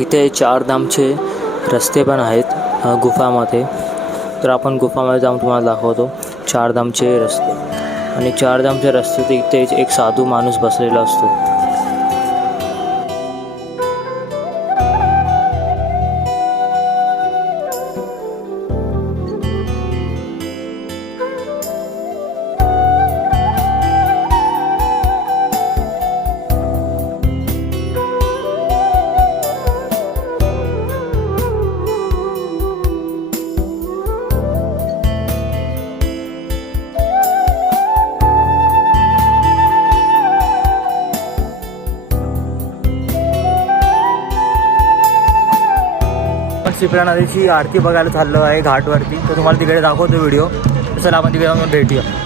इथे चारधामचे रस्ते पण आहेत गुफामध्ये. तर आपण गुफामध्ये जाऊन तुम्हाला दाखवतो चारधामचे रस्ते. आणि चारधामच्या रस्त्यात इथेच एक साधू माणूस बसलेला असतो. शिप्रा नदीची आरती बघायला चाललो आहे घाटवरती. तर तुम्हाला तिकडे दाखवतो व्हिडिओ. चला आपण तिकडे जाऊन भेटूया.